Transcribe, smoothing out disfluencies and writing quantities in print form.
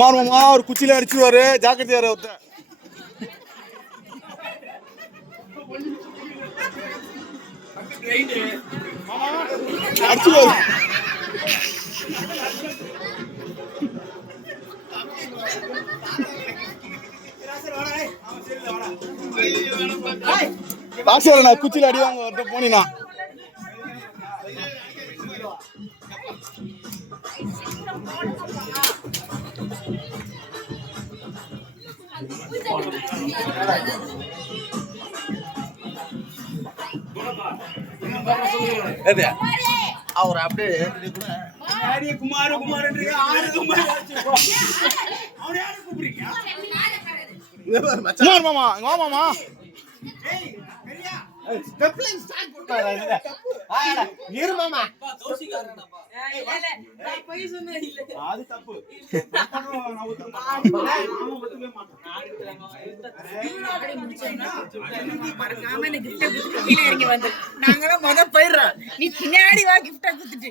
மாமா ஒரு குச்சியில அடிச்சுவாரு, ஜாக்கிரதையாரு ஒருத்த அடிச்சுவாரு. பாக்ஸர் குச்சியில அடிவாங்க ஒருத்த போனீங்கன்னா. அவர் அப்படியே குமார் குமார் மாமா வா மாமா அது தப்பு. மறக்காம கிஃப்ட் இறங்கி வந்து நாங்களும் முத போயிடுறோம். நீ பின்னாடி வா கிஃப்ட குடுத்துட்டு